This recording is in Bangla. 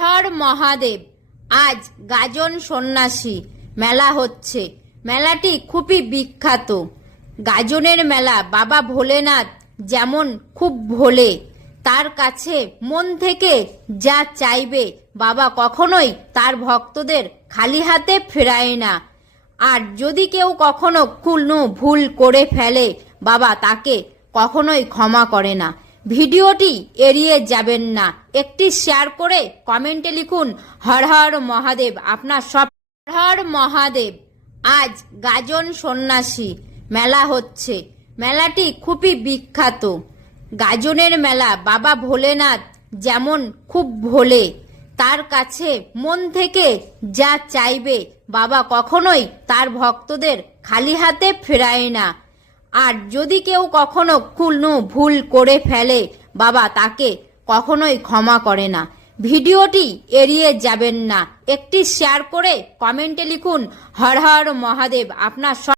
হর মহাদেব। আজ গাজন সন্ন্যাসী মেলা হচ্ছে। মেলাটি খুবই বিখ্যাত। গাজনের মেলা বাবা ভোলেনাথ যেমন খুব ভোলে, তার কাছে মন থেকে যা চাইবে বাবা কখনোই তার ভক্তদের খালি হাতে ফেরায় না। আর যদি কেউ কখনো কোনো ভুল করে ফেলে বাবা তাকে কখনোই ক্ষমা করে না। ভিডিওটি এড়িয়ে যাবেন না, একটি শেয়ার করে কমেন্টে লিখুন হর হর মহাদেব। আপনার সব হর হর মহাদেব। আজ গাজন সন্ন্যাসী মেলা হচ্ছে। মেলাটি খুবই বিখ্যাত। গাজনের মেলা বাবা ভোলেনাথ যেমন খুব ভোলে, তার কাছে মন থেকে যা চাইবে বাবা কখনোই তার ভক্তদের খালি হাতে ফেরায় না। আর যদি কেউ কখনো কোনো ভুল করে ফেলে বাবা তাকে কখনোই ক্ষমা করে না। ভিডিওটি এড়িয়ে যাবেন না, একটি শেয়ার করে কমেন্টে লিখুন হর হর মহাদেব। আপনার